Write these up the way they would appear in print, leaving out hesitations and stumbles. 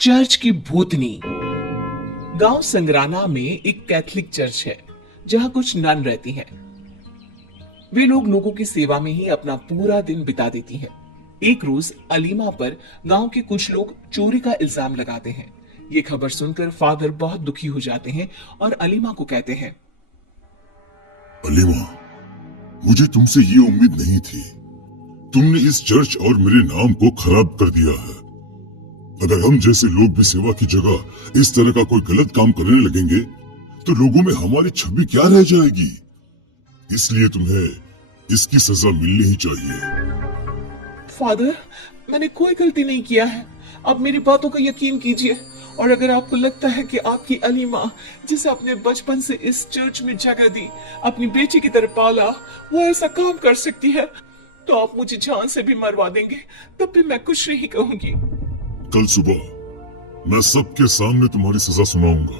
Church की भूतनी। गांव संगराना में एक कैथोलिक चर्च है जहां कुछ नन रहती हैं। वे लोगों की सेवा में ही अपना पूरा दिन बिता देती हैं। एक रोज अलीमा पर गांव के कुछ लोग चोरी का इल्जाम लगाते हैं। ये खबर सुनकर फादर बहुत दुखी हो जाते हैं और अलीमा को कहते हैं, अलीमा, मुझे तुमसे ये उम्मीद नहीं थी। तुमने इस चर्च और मेरे नाम को खराब कर दिया है। अगर हम जैसे लोग भी सेवा की जगह इस तरह का कोई गलत काम करने लगेंगे तो लोगों में हमारी छवि क्या रह जाएगी। इसलिए तुम्हें इसकी सजा मिलनी ही चाहिए। फादर, मैंने कोई गलती नहीं किया है। आप मेरी बातों का यकीन कीजिए। और अगर आपको लगता है कि आपकी अलीमा, जिसे अपने बचपन से इस चर्च में जगह दी, अपनी बेटी की तरह पाला, वो ऐसा काम कर सकती है, तो आप मुझे जान से भी मरवा देंगे, तब भी मैं कुछ नहीं कहूंगी। कल सुबह मैं सबके सामने तुम्हारी सजा सुनाऊंगा।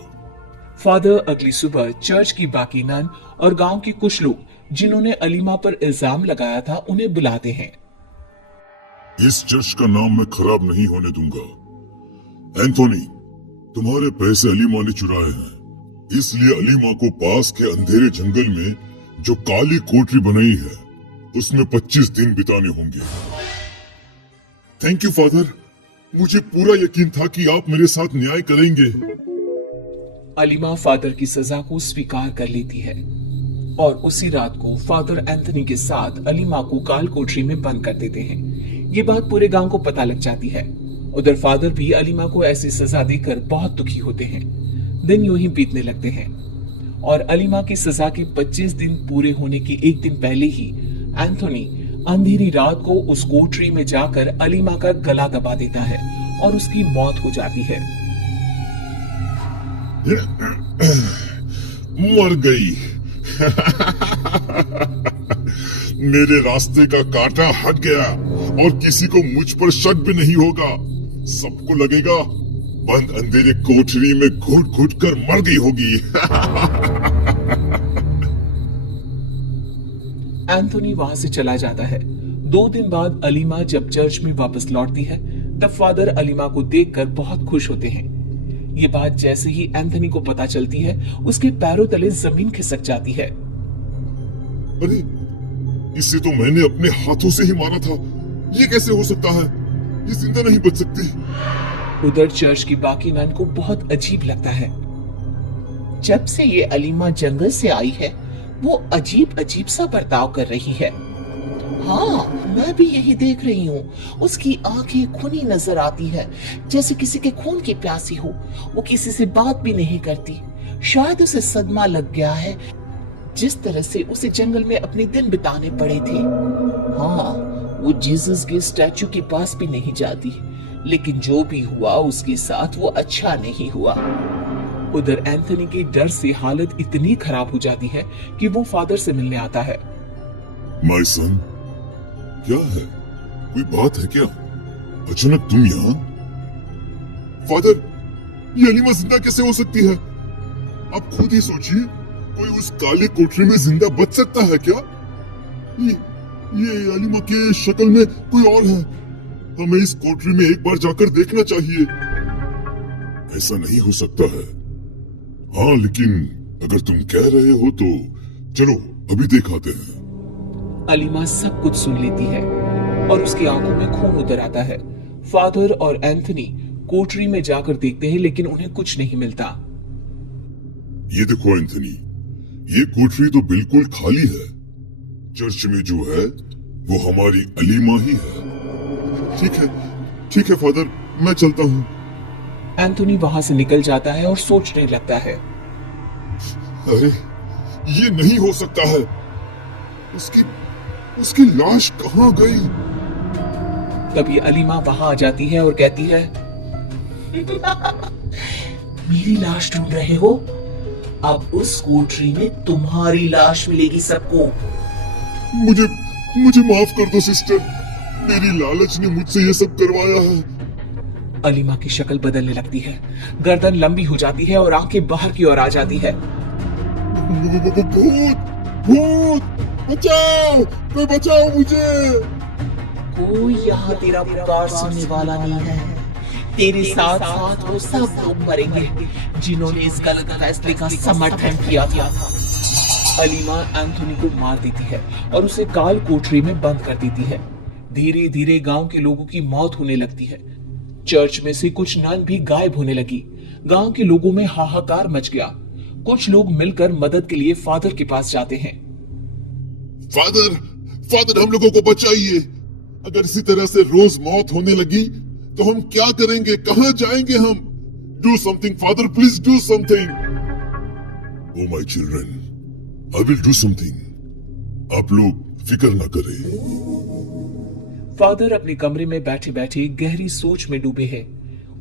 फादर अगली सुबह चर्च की बाकी नन और गांव के कुछ लोग जिन्होंने अलीमा पर इल्जाम लगाया था उन्हें बुलाते हैं। इस चर्च का नाम मैं खराब नहीं होने दूंगा। एंथोनी, तुम्हारे पैसे अलीमा ने चुराए हैं, इसलिए अलीमा को पास के अंधेरे जंगल में जो काली कोठरी बनाई है उसमें 25 दिन बिताने होंगे। थैंक यू फादर, मुझे पूरा यकीन था कि आप मेरे साथ न्याय करेंगे। अलीमा फादर की सजा को स्वीकार कर लेती है और उसी रात को फादर एंथनी के साथ अलीमा को काल कोठरी में बंद कर देते हैं। ये बात पूरे गांव को पता लग जाती है। उधर फादर भी अलीमा को ऐसी सजा देकर बहुत दुखी होते हैं। दिन यूं ही बीतने लगते हैं और अलीमा की सजा के 25 दिन पूरे होने के एक दिन पहले ही एंथोनी अंधेरी रात को उस कोठरी में जाकर अलीमा का गला दबा देता है और उसकी मौत हो जाती है। मर गई। मेरे रास्ते का कांटा हट गया और किसी को मुझ पर शक भी नहीं होगा। सबको लगेगा बंद अंधेरे कोठरी में घुट घुट कर मर गई होगी। एंथोनी वहां से चला जाता है। 2 दिन बाद अलीमा जब चर्च में वापस लौटती है तब फादर अलीमा को देखकर बहुत खुश होते हैं। ये बात जैसे ही एंथोनी को पता चलती है उसके पैरों तले जमीन खिसक जाती है। अरे, इसे तो मैंने अपने हाथों से ही मारा था। ये कैसे हो सकता है? ये जिंदा नहीं बच सकती। उधर चर्च की बाकी नन को बहुत अजीब लगता है। जब से ये अलीमा जंगल से आई है वो अजीब अजीब सा बर्ताव कर रही है। हाँ, मैं भी यही देख रही हूँ। उसकी आंखें खूनी नजर आती है, जैसे किसी के खून की प्यासी हो। वो किसी से बात भी नहीं करती। शायद उसे सदमा लग गया है, जिस तरह से उसे जंगल में अपने दिन बिताने पड़े थे। हाँ, वो जीसस के स्टैचू के पास भी नहीं जाती। लेकिन जो भी हुआ उसके साथ वो अच्छा नहीं हुआ। उधर एंथोनी के डर से हालत इतनी खराब हो जाती है कि वो फादर से मिलने आता है। माय सन, क्या है? कोई बात है क्या? अचानक तुम यहाँ? फादर, ये अलीमा जिंदा कैसे हो सकती है? आप खुद ही सोचिए, कोई उस काली कोठरी में जिंदा बच सकता है क्या? ये अलीमा के शक्ल में कोई और है। हमें इस कोठरी में एक बार जाकर देखना चाहिए। ऐसा नहीं हो सकता है। हाँ, लेकिन अगर तुम कह रहे हो तो चलो अभी दिखाते हैं। अलीमा सब कुछ सुन लेती है और उसकी आंखों में खून उतर आता है। फादर और एंथनी कोठरी में जाकर देखते हैं लेकिन उन्हें कुछ नहीं मिलता। ये देखो एंथनी, ये कोठरी तो बिल्कुल खाली है। चर्च में जो है वो हमारी अलीमा ही है। ठीक है फादर, मैं चलता हूँ। एंथोनी वहां से निकल जाता है और सोचने लगता है। अरे, ये नहीं हो सकता है। उसकी लाश कहाँ गई? तभी अलीमा वहां आ जाती है और कहती है, मेरी लाश ढूंढ रहे हो? अब उस कोठरी में तुम्हारी लाश मिलेगी सबको। मुझे माफ कर दो सिस्टर। मेरी लालच ने मुझसे ये सब करवाया है। अलीमा की शक्ल बदलने लगती है, गर्दन लंबी हो जाती है और आंखें बाहर की ओर आ जाती है। भूत, बचाओ, कोई बचाओ मुझे। कोई यहाँ तेरा पुकार सुनने वाला नहीं है। तेरे साथ साथ वो सब लोग मरेंगे जिन्होंने इस गलत फैसले का समर्थन किया था। अलीमा एंथोनी को मार देती है और उसे काल कोठरी में बंद कर देती है। धीरे धीरे गांव के लोगों की मौत होने लगती है। चर्च में से कुछ नन भी गायब होने लगी। गांव के लोगों में हाहाकार मच गया। कुछ लोग मिलकर मदद के लिए फादर के पास जाते हैं। फादर, फादर हम लोगों को बचाइए। अगर इसी तरह से रोज मौत होने लगी तो हम क्या करेंगे, कहां जाएंगे हम? Do something father, please do something. Oh my children, I will do something. आप लोग फिक्र ना करें। फादर अपने कमरे में बैठे बैठे गहरी सोच में डूबे हैं।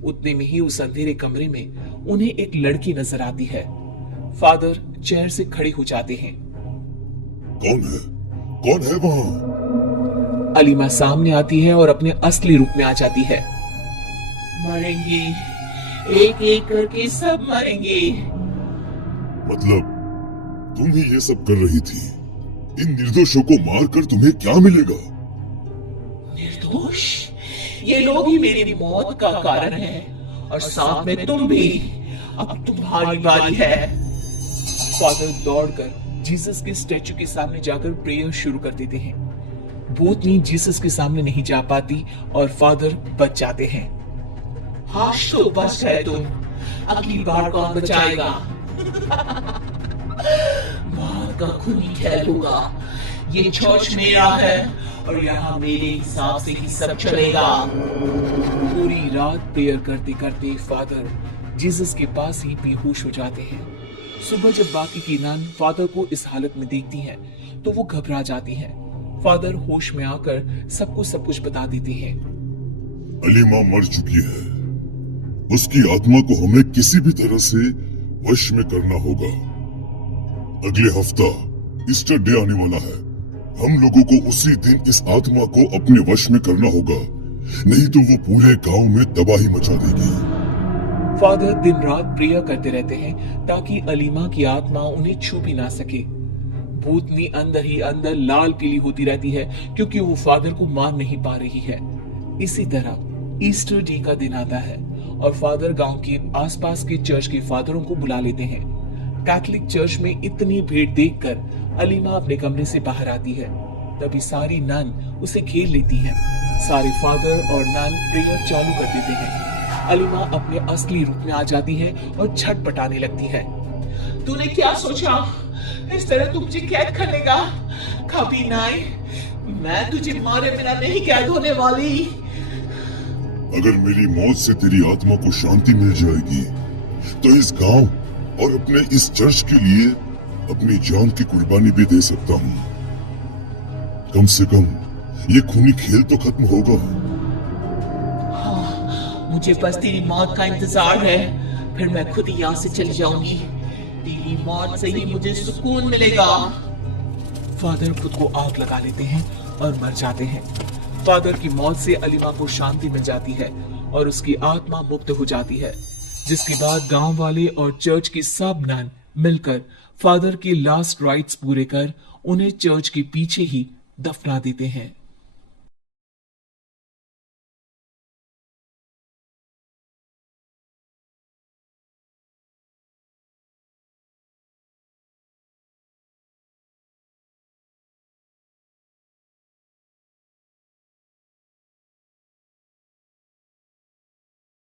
उतने में ही उस अंधेरे कमरे में उन्हें एक लड़की नजर आती है। फादर चेयर से खड़े हो जाते हैं। कौन है? कौन है वहां? अलीमा सामने आती है और अपने असली रूप में आ जाती है। मरेंगे, एक एक करके सब मरेंगे। मतलब तुम ही ये सब कर रही थी? इन निर्दोषों को मारकर तुम्हें क्या मिलेगा? निर्दोष? ये लोग ही मेरी मौत का कारण है और साथ में तुम भी। अब तुम्हारी बारी है। फादर दौड़कर जीसस के स्टैचू के सामने जाकर प्रेयर शुरू कर देते हैं। भूतनी जीसस के सामने नहीं जा पाती और फादर बच जाते हैं। हाश तो बच गए तुम, अगली बार कौन बचाएगा? मार का खूनी खेल होगा। ये चर्च मेरा है और यहाँ मेरे हिसाब से ही सब चलेगा। पूरी रात प्रेयर करते करते फादर जीसस के पास ही बेहोश हो जाते हैं। सुबह जब बाकी की नन फादर को इस हालत में देखती हैं, तो वो घबरा जाती हैं। फादर होश में आकर सबको सब कुछ बता देते हैं। अलीमा मर चुकी है। उसकी आत्मा को हमें किसी भी तरह से वश में करना होगा। अगले हफ्ता ईस्टर डे आने वाला है। हम लोगों को उसी दिन इस आत्मा को अपने वश में करना होगा, नहीं तो वो पूरे गांव में तबाही मचा देगी। फादर दिन रात प्रेयर करते रहते हैं ताकि अलीमा की आत्मा उन्हें छू भी ना सके। भूतनी अंदर ही अंदर लाल पीली होती रहती है क्योंकि वो फादर को मार नहीं पा रही है। इसी तरह ईस्टर डे का दिन आता है और फादर गांव के आसपास के चर्च के फादरों को बुला लेते हैं। कैथोलिक चर्च में इतनी भीड़ देखकर अलीमा अपने कमरे से बाहर आती है। तभी सारी नन उसे घेर लेती हैं। सारे फादर और नन प्रेयर चालू कर देते हैं। अलीमा अपने असली रूप में आ जाती है और छटपटाने लगती है। तूने क्या सोचा? इस तरह तू मुझे कैद कर लेगा? कभी नहीं, मैं तुझे मारे बिना नहीं कैद होने वाली। अगर मेरी मौत से तेरी आत्मा को शांति मिल जाएगी तो इस गांव और अपने इस चर्च के लिए अपनी जान की कुर्बानी भी दे सकता हूँ। कम से कम ये खूनी खेल तो खत्म होगा। हाँ, मुझे बस तेरी मौत का इंतजार है, फिर मैं खुद ही यहाँ से चली जाऊंगी। तेरी मौत से ही मुझे सुकून मिलेगा। फादर खुद को आग लगा लेते हैं और मर जाते हैं। फादर की मौत से अलीमा को शांति मिल जाती है और उसकी आत्मा मुक्त हो जाती है, जिसके बाद गांव वाले और चर्च की सब नन मिलकर फादर के लास्ट राइट्स पूरे कर उन्हें चर्च के पीछे ही दफना देते हैं।